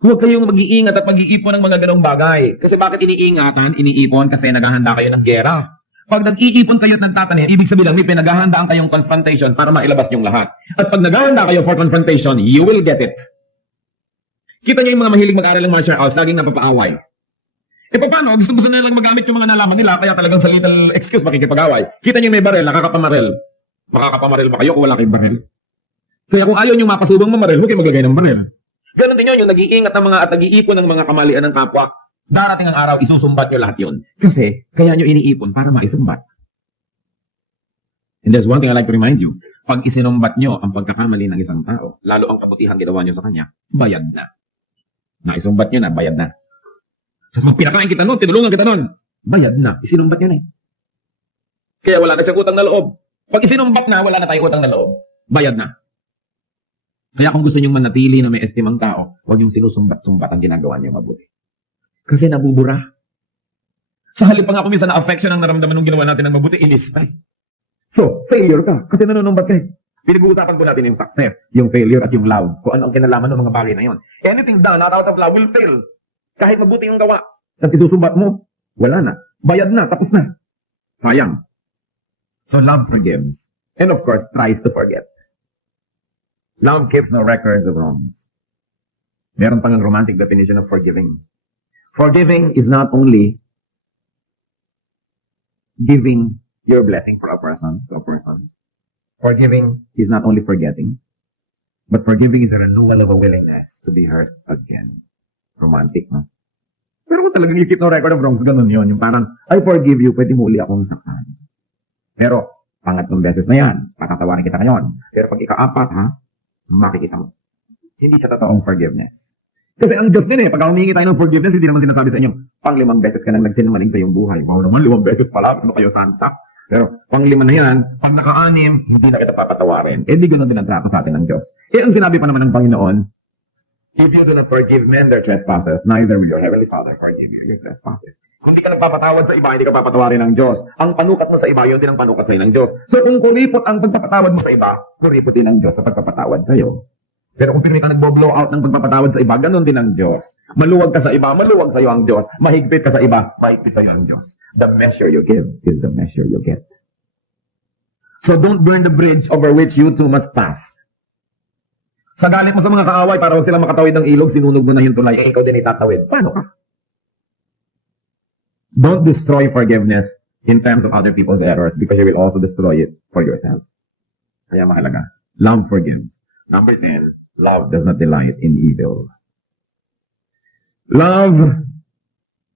Huwag kayong mag-iingat at mag-iipon ng mga ganong bagay. Kasi bakit iniingatan? Iniipon kasi naghahanda kayo ng gera. Pag nag-iipon kayo at nagtatanim, ibig sabihin may pinaghahandaan kayong confrontation para mailabas yung lahat. At pag naghahanda kayo for confrontation, you will get it. Kita niyo yung mga mahilig mag-aral ng martial arts, laging napapaaway. Paano? Gusto na lang magamit yung mga nalaman nila, kaya talagang sa little excuse makikipag-away. Kita niyo may barel, nakakapamarel. Makakapamaril ba kayo kung wala kayong baril? Kaya kung ayaw nyo mapasubang mamaril, huwag kayo maglagay ng baril. Ganon din yun, yung nag-iingat ng mga at nag-iipon ng mga kamalian ng kapwa. Darating ang araw, isusumbat nyo lahat yun. Kasi, kaya nyo iniipon para maisumbat. And there's one thing I like to remind you. Pag isinumbat nyo ang pagkakamali ng isang tao, lalo ang kabutihan ginawa nyo sa kanya, bayad na. Naisumbat nyo na, bayad na. Tapos magpinakain kita nun, tinulungan kita nun, bayad na. Isinumbat nyo na eh. Kaya wala na siyang utang na loob. Pag isinumbat na, wala na tayong utang na loob. Bayad na. Kaya kung gusto nyo manatili na may estimang tao, huwag yung sinusumbat-sumbat ang ginagawa nyo mabuti. Kasi nabubura. Sa halip pa nga kung minsan na affection ang naramdaman ng ginawa natin ng mabuti, inis pa eh. So, failure ka. Kasi nanunumbat ka eh. Pinag-uusapan po natin yung success, yung failure at yung love. Kung ano ang kinalaman ng mga bagay na yon. Anything done not out of love will fail. Kahit mabuti yung gawa. Tapos isusumbat mo, wala na. Bayad na, tapos na. Sayang. So love forgives. And of course, tries to forget. Love keeps no records of wrongs. Meron pang ang romantic definition of forgiving. Forgiving is not only giving your blessing for a person, to a person. Forgiving is not only forgetting, but forgiving is a renewal of a willingness to be hurt again. Romantic, no? Pero kung talagang you keep no record of wrongs, ganun yun. Yung parang, I forgive you, pwede mo uli akong saktan. Pero, pangatlong beses na yan, patatawarin kita ngayon. Pero pag ika-apat, ha, makikita mo. Hindi siya totoong forgiveness. Kasi ang Diyos din eh, pag humingi tayo ng forgiveness, hindi naman sinasabi sa inyo, pang-5 beses ka nang nagsinungaling sa iyong buhay. Wow naman, 5 beses pala, ano kayo santa? Pero pang-5 na yan, pag naka-6, hindi na kita papatawarin. Eh, di ganoon din ang trato sa atin ng Diyos. Eh, ang sinabi pa naman ng Panginoon, if you do not forgive men their trespasses, neither will your heavenly Father forgive you your trespasses. Kung di ka nagpapatawad sa iba, hindi ka papatawarin ng Diyos. Ang panukat mo sa iba, yun din ang panukat sa ng Diyos. So kung kuripot ang pagpapatawad mo sa iba, kuripot din ang Diyos sa pagpapatawad sa iyo. Pero kung pinili ka nagbo-blow out ng pagpapatawad sa iba, ganun din ang Diyos. Maluwag ka sa iba, maluwag sa iyo ang Diyos. Mahigpit ka sa iba, mahigpit sa iyo ang Diyos. The measure you give is the measure you get. So don't burn the bridge over which you two must pass. Sa galit mo sa mga kaaway, para huwag silang makatawid ng ilog, sinunog mo na yung tulay, eh ikaw din itatawid. Paano ka? Don't destroy forgiveness in terms of other people's errors because you will also destroy it for yourself. Kaya mahalaga. Love forgives. Number 10, love does not delight in evil. Love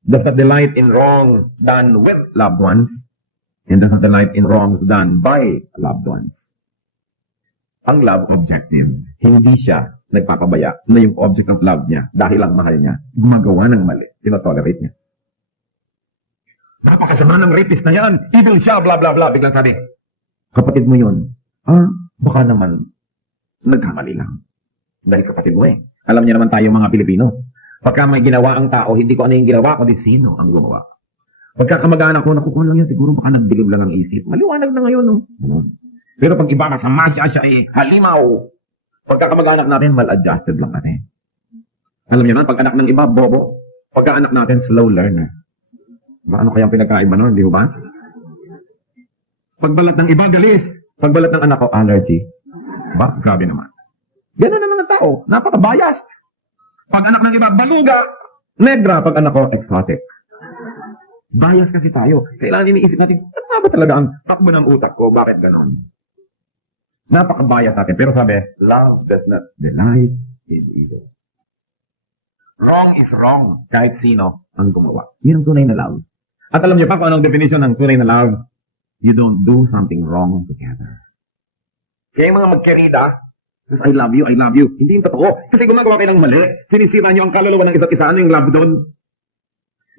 does not delight in wrong done with loved ones and does not delight in wrongs done by loved ones. Ang love objective, hindi siya nagpapabaya na yung object of love niya, dahil lang mahal niya, gumagawa ng mali, tinotolerate niya. Napakasama ng rapist na yan, evil siya, blah blah blah. Biglang sabi, kapatid mo yun, baka naman, nagkamali lang. Dahil kapatid mo eh. Alam niya naman tayo mga Pilipino. Pagka may ginawa ang tao, hindi ko ano yung ginawa, kundi sino ang gumawa. Pagka kamag-anak ko, nakukuha lang yan, siguro baka nagbilib lang ang isip. Maliwanag na ngayon. No? Pero pag iba, masama siya ay halimaw. Pagka kamag-anak natin, mal-adjusted lang kasi. Alam niyo na, pag anak ng iba, bobo. Pagka anak natin, slow learner. Ano kayang pinagkaiba nun, di ba? Pagbalat ng iba, galis. Pagbalat ng anak ko, allergy. Ba? Grabe naman. Ganun ang mga tao. Napaka-biased. Pag anak ng iba, baluga. Negra. Pag anak ko, exotic. Bias kasi tayo. Kailangan iniisip natin, ano ba talaga ang takbo ng utak ko? Bakit ganun? Napaka-bias natin. Pero sabi, love does not delight in evil. Wrong is wrong. Kahit sino ang gumawa. Yun ang tunay na love. At alam niyo pa kung anong definition ng tunay na love? You don't do something wrong together. Kaya yung mga magkerida, I love you, I love you. Hindi yung totoo. Kasi gumagawa kayo ng mali. Sinisira niyo ang kaluluwa ng isa't isa. Ano yung love doon?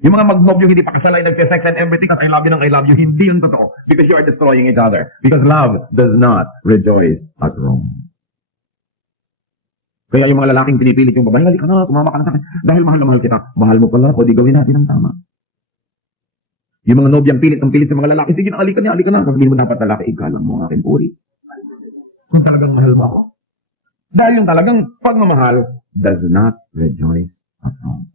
Yung mga magnobyo hindi pa kasalay, nagsisex and everything, kasi I love you nang I love you. Hindi yung totoo. Because you are destroying each other. Because love does not rejoice at wrong. Kaya yung mga lalaking pinipilit yung babae, halika na, sumama ka na sa akin. Dahil mahal na mahal kita. Mahal mo pala, o di gawin natin ang tama. Yung mga nobyang pilit ang pilit sa mga lalaki, sige na, halika na. Sasabihin mo dapat lalaki, ikalam mo ang aking puri. Kung talagang mahal mo ako. Dahil yung talagang pagmamahal does not rejoice at wrong.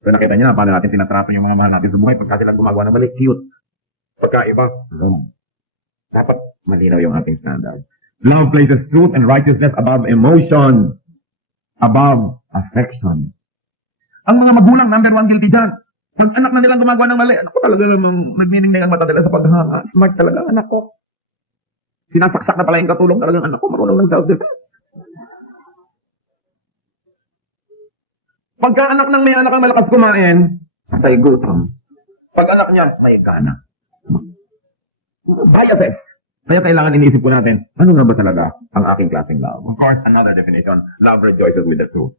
So nakita niyo na paano natin tinatrato yung mga mahal natin sa buhay pagka silang gumagawa ng mali, cute. Pagka iba, wrong. Dapat malinaw yung ating standard. Love places truth and righteousness above emotion, above affection. Ang mga magulang, number 1 guilty dyan. Pag anak na nilang gumagawa ng mali, ano ko talaga nagniningningan mata nila sa paghanga. Smart talaga ang anak ko. Sinasaksak na pala yung katulong, talagang anak ko marunong ng self-defense. Pagka anak ng may anak ang malakas kumain, patay gutom. Pag anak niya, may gana. Biases. Kaya kailangan iniisip ko natin, ano nga ba talaga ang aking klaseng love? Of course, another definition, love rejoices with the truth.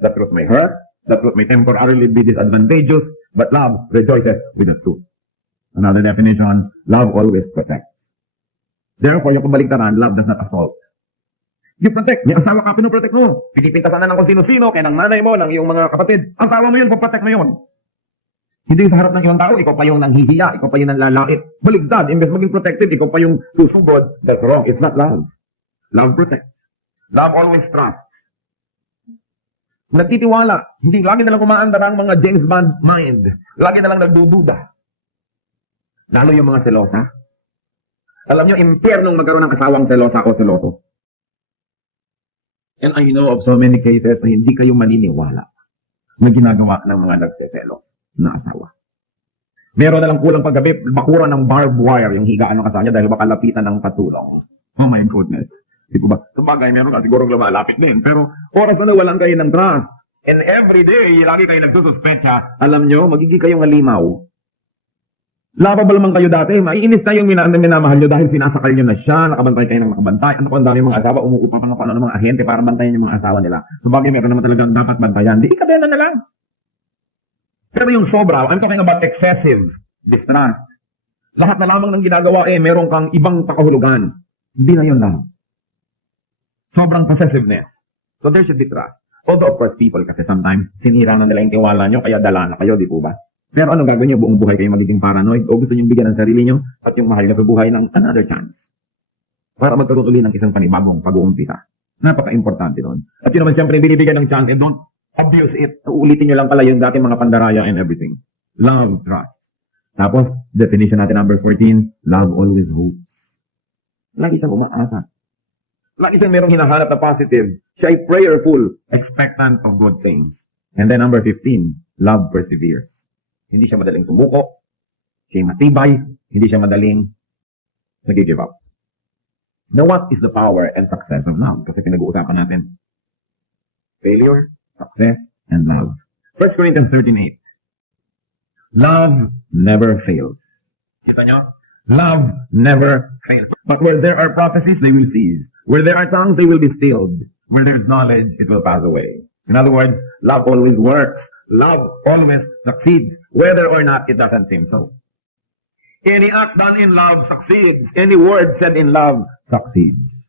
The truth may hurt, the truth may temporarily be disadvantageous, but love rejoices with the truth. Another definition, love always protects. Therefore, yung kabaligtaran, love does not assault. You protect. May asawa ka, pinoprotect mo. Pinipintasan na ng kung sino-sino, kaya ng nanay mo, ng iyong mga kapatid. Asawa mo yun, paprotect mo yun. Hindi sa harap ng ibang tao, ikaw pa yung nanghihiya, ikaw pa yung nanlalait. Baligtad, imbes maging protected, ikaw pa yung susugod. That's wrong. It's not love. Love protects. Love always trusts. Nagtitiwala. Hindi lagi na lang kumaandar ang mga James Bond mind. Lagi na lang nagdududa. Lalo yung mga selosa. Alam nyo, impyernong magkaroon ng asawang selosa o seloso. And I know of so many cases na hindi kayo maniniwala na ginagawa ng mga nagseselos na asawa. Meron na lang kulang paggabi, bakura ng barbed wire yung higaan ng kasama niya dahil baka lapitan ng patulong. Oh my goodness. Di ba? Sa bagay, meron ka siguro lumalapit din. Pero oras na walang kayo ng trust. And every day, lagi kayo nagsususpecha. Alam nyo, magiging kayong halimaw. Lovable man kayo dati, maiinis na yung minamahal nyo dahil sinasakal nyo na siya, nakabantay kayo ng nakabantay. Ano kung dami mga asawa, umuupa pa ng mga ahente para bantayan yung mga asawa nila. So bagay, meron naman talagang dapat bantayan. Di ikadena na lang. Pero yung sobra, I'm talking about excessive distrust. Lahat na lamang ng ginagawa, meron kang ibang pakahulugan. Hindi na yun lang. Sobrang possessiveness. So there should be trust. Although of course people, kasi sometimes sinira na nila yung tiwala nyo, kaya dala na kayo, di po ba? Pero ano gagawin nyo? Buong buhay kayo magiging paranoid? O gusto nyo bigyan ng sarili nyo at yung mahal na sa buhay ng another chance? Para magkaroon uli ng isang panibagong pag-uumpisa. Napaka-importante nun. At yun naman siyempre binibigyan ng chance and don't abuse it. Uulitin nyo lang pala yung dating mga pandaraya and everything. Love, trust. Tapos, definition natin number 14, love always hopes. Lagi siyang umaasa. Lagi siyang merong hinahanap na positive. Siya ay prayerful, expectant of good things. And then number 15, love perseveres. Hindi siya madaling sumuko, siya matibay, hindi siya madaling nag-give up. Now, what is the power and success of love? Kasi pinag-uusapan natin. Failure, success, and love. 1 Corinthians 13:8. Love never fails. Kita nyo? Love never fails. But where there are prophecies, they will cease. Where there are tongues, they will be stilled. Where there is knowledge, it will pass away. In other words, love always works. Love always succeeds, whether or not it doesn't seem so. Any act done in love succeeds. Any word said in love succeeds.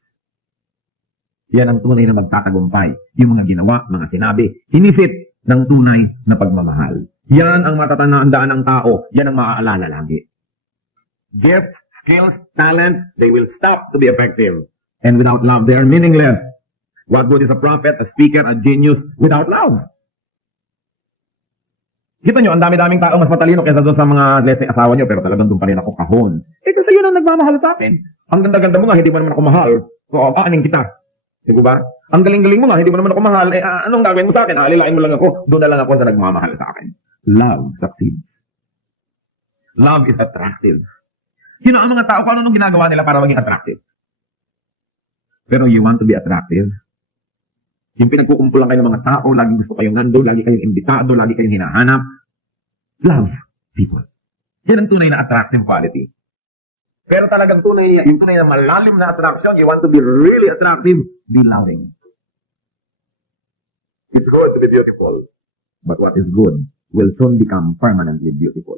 Yan ang tunay na magtatagumpay. Yung mga ginawa, mga sinabi, hinisit ng tunay na pagmamahal. Yan ang matatandaan ng tao. Yan ang maaalala lagi. Gifts, skills, talents, they will stop to be effective. And without love, they are meaningless. What good is a prophet, a speaker, a genius without love? Kita nyo, ang dami-daming tao mas matalino kaysa doon sa mga, let's say, asawa nyo, pero talagang doon pa rin ako kahon. Kasi yun ang nagmamahal sa akin. Ang ganda-ganda mo nga, hindi mo naman ako mahal. So, aaning kita. Di ba? Ang galing-galing mo nga, hindi mo naman ako mahal. Anong gagawin mo sa akin? Alilain mo lang ako. Doon na lang ako sa nagmamahal sa akin. Love succeeds. Love is attractive. Yun ang mga tao, kung ano nung ginagawa nila para maging attractive. Pero you want to be attractive? Yung pinagkukumpulan kayo ng mga tao, lagi gusto kayong nando, lagi kayong imbitado, lagi kayong hinahanap. Love people. Yan ang tunay na attractive quality. Pero talagang tunay, yung tunay na malalim na attraction, you want to be really attractive, be loving. It's good to be beautiful, but what is good will soon become permanently beautiful.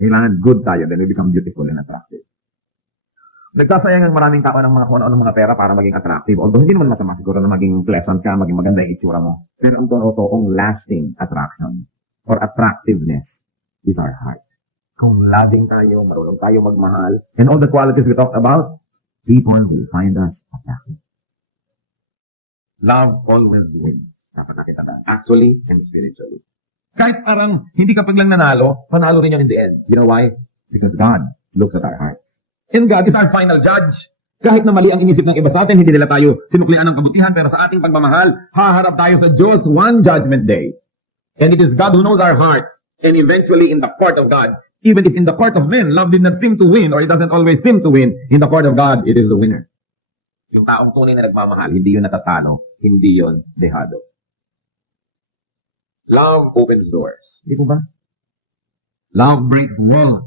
Kailangan good tayo, then we become beautiful and attractive. Nagsasayang ang maraming tao ng mga kung ano ng mga pera para maging attractive. Although hindi naman masama siguro na maging pleasant ka, maging maganda yung itsura mo. Pero ang totoong lasting attraction or attractiveness is our heart. Kung loving tayo, marunong tayo magmahal, and all the qualities we talked about, people will find us attractive. Love always wins. Dapat nakita na. Actually and spiritually. Kahit parang hindi ka paglang nanalo, panalo rin yan in the end. You know why? Because God looks at our hearts. And God is our final judge. Kahit na mali ang inisip ng iba sa atin, hindi nila tayo sinuklian ng kabutihan, pero sa ating pagmamahal, haharap tayo sa Diyos one judgment day. And it is God who knows our hearts. And eventually, in the court of God, Even if in the court of men, love did not seem to win, or it doesn't always seem to win, in the court of God, it is the winner. Yung taong tunay na nagmamahal, hindi yun natatalo, hindi yun dehado. Love opens doors. Di po ba? Love breaks walls.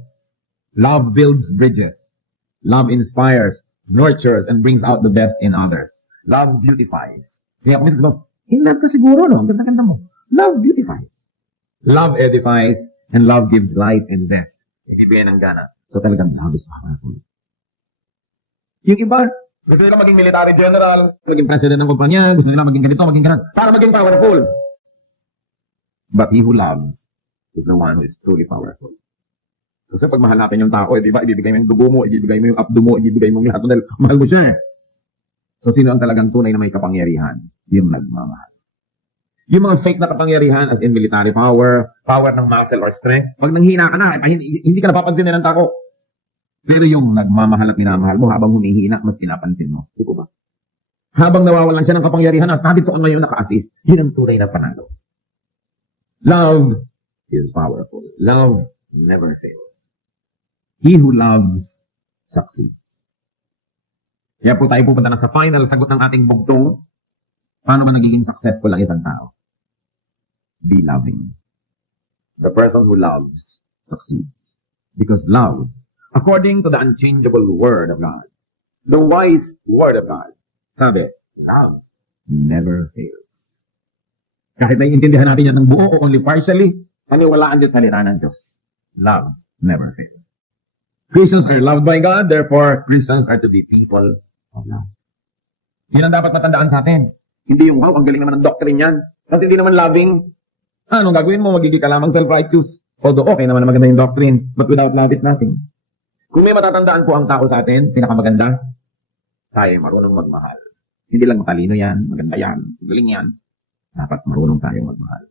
Love builds bridges. Love inspires, nurtures, and brings out the best in others. Love beautifies. Kaya kung minsan, in love ka siguro, no? Ang ganda-ganda mo. Love beautifies. Love edifies, and love gives life and zest. Ibibigay ng gana. So talagang love is powerful. Yung iba, gusto nila maging military general, maging president ng kumpanya, gusto nila maging ganito, maging ganun, para maging powerful. But he who loves is the one who is truly powerful. Kasi pag mahal natin yung tao, di ba, ibibigay mo yung dugo mo, ibibigay mo yung abdo mo, ibibigay mo yung lahat, dahil mahal mo siya. So sino ang talagang tunay na may kapangyarihan? Yung nagmamahal. Yung mga fake na kapangyarihan, as in military power, power ng muscle or strength, pag nanghina ka na, hindi ka napapansin ng tao. Pero yung nagmamahal at minamahal mo, habang humihina, mas pinapansin mo. Di ba? Habang nawawalan siya ng kapangyarihan, as natin ko ngayon naka-assist, yun ang tunay na panalo. Love is powerful. Love never fails. He who loves succeeds. Kaya po tayo pupunta na sa final sagot ng ating bugto. Paano ba nagiging successful ang isang tao? Be loving. The person who loves succeeds. Because love, according to the unchangeable word of God, the wise word of God, sabi, love never fails. Kahit naiintindihan natin yan ng buo o only partially, paniwalaan din sa salita ng Diyos. Love never fails. Christians are loved by God, therefore Christians are to be people of love. Yan ang dapat matandaan sa atin. Hindi yung, wow, ang galing naman ng doctrine yan. Kasi hindi naman loving. Anong gagawin mo? Magiging ka lamang self-righteous. Although okay naman na maganda yung doctrine, but without love, it's nothing. Kung may matatandaan po ang tao sa atin, pinakamaganda, tayo marunong magmahal. Hindi lang matalino yan, maganda yan, galing yan. Dapat marunong tayo magmahal.